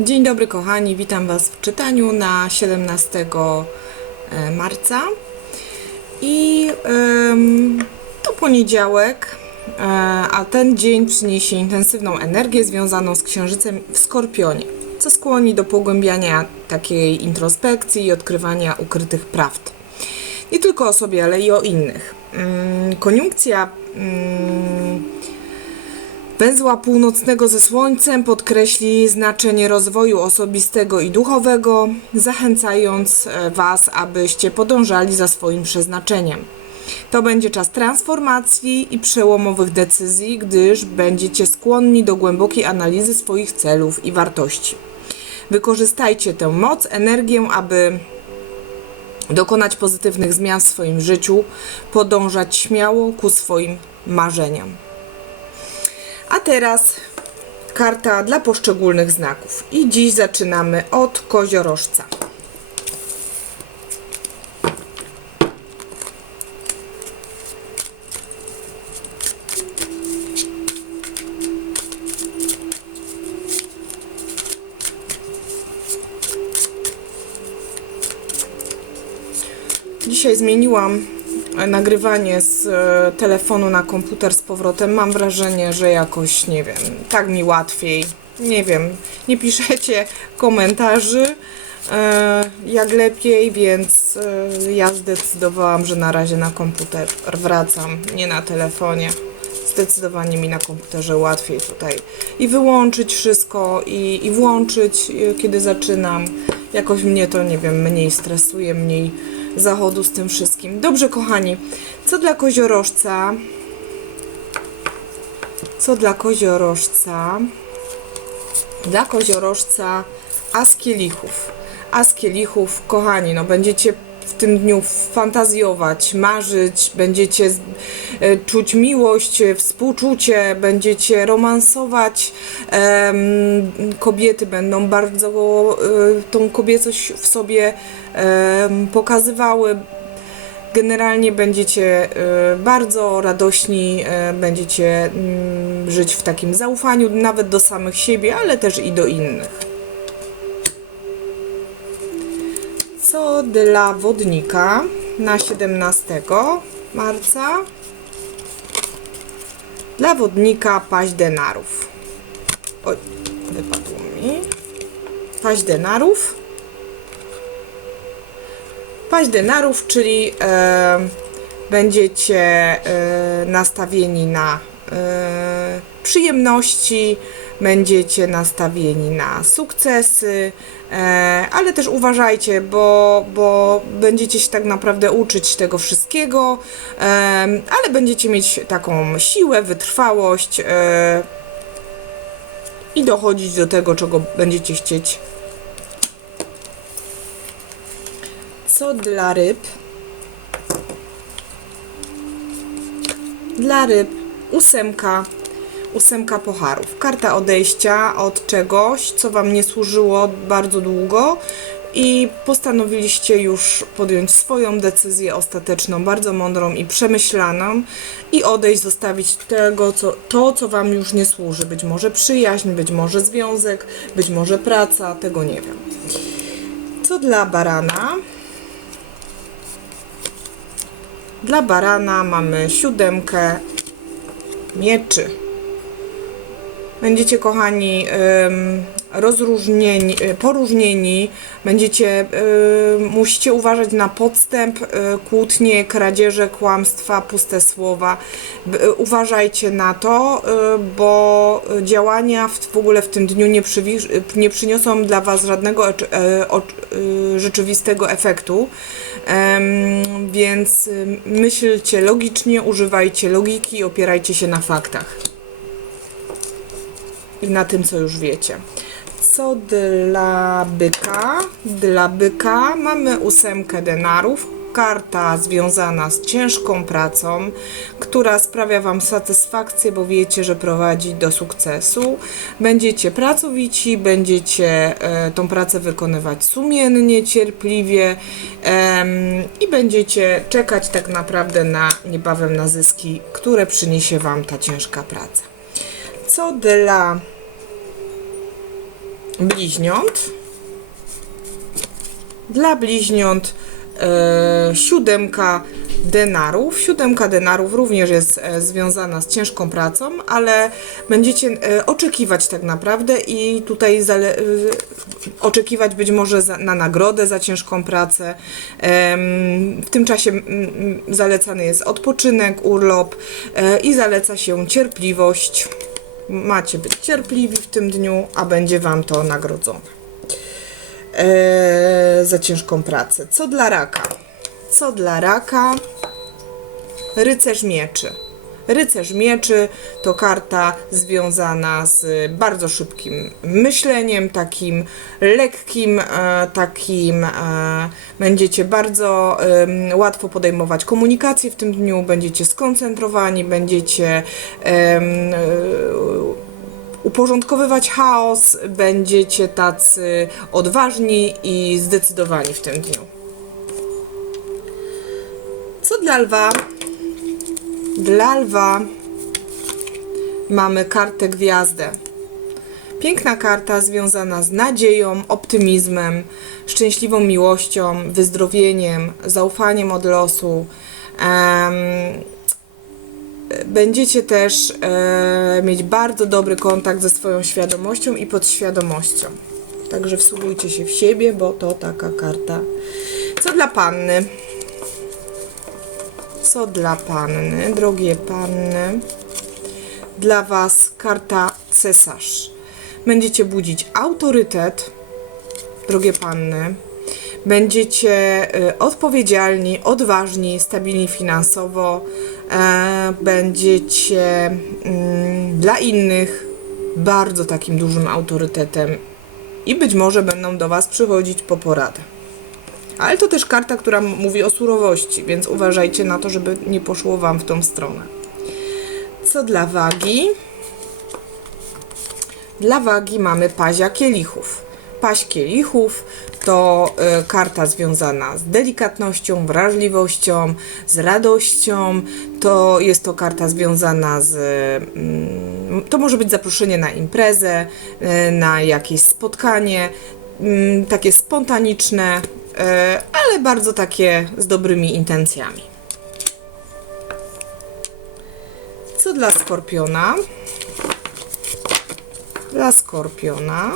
Dzień dobry kochani, witam Was w czytaniu na 17 e, marca. I to poniedziałek, e, a ten dzień przyniesie intensywną energię związaną z księżycem w Skorpionie, co skłoni do pogłębiania takiej introspekcji i odkrywania ukrytych prawd. Nie tylko o sobie, ale i o innych. Mm, Koniunkcja mm, Węzła północnego ze Słońcem podkreśli znaczenie rozwoju osobistego i duchowego, zachęcając e, Was, abyście podążali za swoim przeznaczeniem. To będzie czas transformacji i przełomowych decyzji, gdyż będziecie skłonni do głębokiej analizy swoich celów i wartości. Wykorzystajcie tę moc, energię, aby dokonać pozytywnych zmian w swoim życiu, podążać śmiało ku swoim marzeniom. A teraz karta dla poszczególnych znaków. I dziś zaczynamy od koziorożca. Dzisiaj zmieniłam nagrywanie e, telefonu na komputer z powrotem. Mam wrażenie, że jakoś, nie wiem, tak mi łatwiej. Nie wiem, nie piszecie komentarzy e, jak lepiej, więc e, ja zdecydowałam, że na razie na komputer wracam, nie na telefonie. Zdecydowanie mi na komputerze łatwiej tutaj i wyłączyć wszystko, i, i włączyć, kiedy zaczynam. Jakoś mnie to, nie wiem, mniej stresuje, mniej zachodu z tym wszystkim. Dobrze, kochani, co dla koziorożca? Co dla koziorożca? Dla koziorożca as kielichów. As kielichów, kochani, no będziecie w tym dniu fantazjować, marzyć, będziecie e, czuć miłość, współczucie, będziecie romansować. Kobiety będą bardzo e, tą kobiecość w sobie pokazywały. Generalnie będziecie e, bardzo radośni, e, będziecie mm, żyć w takim zaufaniu, nawet do samych siebie, ale też i do innych. Co dla wodnika na 17 marca? Dla wodnika paść denarów. Oj, wypadło mi. Paść denarów. Paść denarów, czyli e, będziecie e, nastawieni na e, przyjemności, będziecie nastawieni na sukcesy, ale też uważajcie, bo, bo będziecie się tak naprawdę uczyć tego wszystkiego, ale będziecie mieć taką siłę, wytrwałość i dochodzić do tego, czego będziecie chcieć. Co dla ryb? Dla ryb ósemka, ósemka pocharów. Karta odejścia od czegoś, co Wam nie służyło bardzo długo i postanowiliście już podjąć swoją decyzję ostateczną, bardzo mądrą i przemyślaną i odejść, zostawić tego, co, to, co Wam już nie służy. Być może przyjaźń, być może związek, być może praca, tego nie wiem. Co dla barana? Dla barana mamy siódemkę mieczy. Będziecie, kochani, rozróżnieni, y, poróżnieni. Będziecie, y, musicie uważać na podstęp, y, kłótnie, kradzieże, kłamstwa, puste słowa. Y, Uważajcie na to, y, bo działania w, w ogóle w tym dniu nie, nie przyniosą dla Was żadnego e, y, rzeczywistego efektu. Więc myślcie logicznie, używajcie logiki opierajcie się na faktach i na tym, co już wiecie. Co dla byka? Dla byka mamy ósemkę denarów. Karta związana z ciężką pracą, która sprawia Wam satysfakcję, bo wiecie, że prowadzi do sukcesu. Będziecie pracowici, będziecie e, tą pracę wykonywać sumiennie, cierpliwie em, i będziecie czekać tak naprawdę na niebawem na zyski, które przyniesie Wam ta ciężka praca. Co dla bliźniąt. Dla bliźniąt e, siódemka denarów. Siódemka denarów również jest e, związana z ciężką pracą, ale będziecie e, oczekiwać tak naprawdę i tutaj zale, e, oczekiwać być może za, na nagrodę za ciężką pracę. Em, w tym czasie mm, zalecany jest odpoczynek, urlop e, i zaleca się cierpliwość. Macie być cierpliwi w tym dniu, a będzie Wam to nagrodzone e, za ciężką pracę. Co dla raka? Co dla raka? Rycerz mieczy. Rycerz mieczy to karta związana z bardzo szybkim myśleniem, takim lekkim, e, takim e, będziecie bardzo łatwo podejmować komunikację w tym dniu, będziecie skoncentrowani, będziecie e, uporządkowywać chaos, będziecie tacy odważni i zdecydowani w tym dniu. Co dla lwa? Dla lwa mamy kartę gwiazdę. Piękna karta związana z nadzieją, optymizmem, szczęśliwą miłością, wyzdrowieniem, zaufaniem od losu. Będziecie też e, mieć bardzo dobry kontakt ze swoją świadomością i podświadomością. Także wsłuchujcie się w siebie, bo to taka karta. Co dla panny? Co dla panny, drogie panny? Dla was karta cesarz. Będziecie budzić autorytet, drogie panny. Będziecie y, odpowiedzialni, odważni, stabilni finansowo. E, będziecie mm, dla innych bardzo takim dużym autorytetem i być może będą do Was przychodzić po poradę. Ale to też karta, która mówi o surowości, więc uważajcie na to, żeby nie poszło Wam w tą stronę. Co dla wagi? Dla wagi mamy pazia kielichów. Paź kielichów to y, karta związana z delikatnością, wrażliwością, z radością. To jest to karta związana z. Mm, to może być zaproszenie na imprezę, y, na jakieś spotkanie, mm, takie spontaniczne, y, ale bardzo takie z dobrymi intencjami. Co dla skorpiona? Dla skorpiona.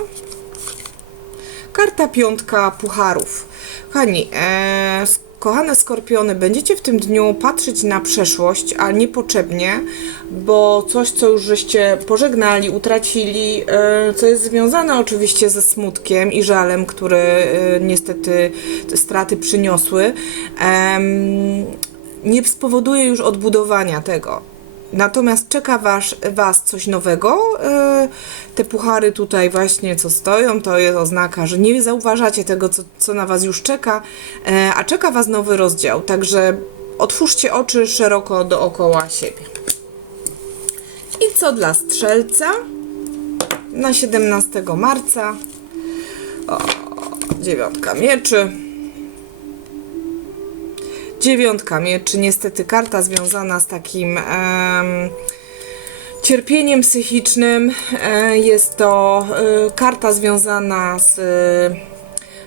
Karta piątka pucharów. Kochani, e, s- kochane skorpiony, będziecie w tym dniu patrzeć na przeszłość, a niepotrzebnie, bo coś, co już żeście pożegnali, utracili, e, co jest związane oczywiście ze smutkiem i żalem, który e, niestety te straty przyniosły, nie spowoduje już odbudowania tego. Natomiast czeka was, was coś nowego. Yy, Te puchary tutaj właśnie co stoją, to jest oznaka, że nie zauważacie tego, co, co na was już czeka, e, a czeka was nowy rozdział. Także otwórzcie oczy szeroko dookoła siebie. I co dla strzelca? Na 17 marca. O, dziewiątka mieczy. Dziewiątka mieczy, niestety karta związana z takim em, cierpieniem psychicznym. E, jest to e, karta związana z e,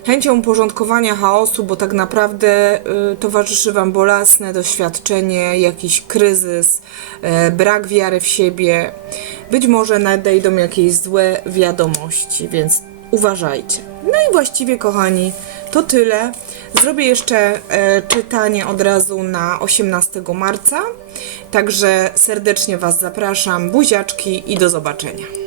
chęcią uporządkowania chaosu, bo tak naprawdę e, towarzyszy Wam bolesne doświadczenie, jakiś kryzys, e, brak wiary w siebie. Być może nadejdą jakieś złe wiadomości, więc uważajcie. No i właściwie, kochani, to tyle. Zrobię jeszcze e, czytanie od razu na 18 marca. Także serdecznie Was zapraszam, buziaczki i do zobaczenia.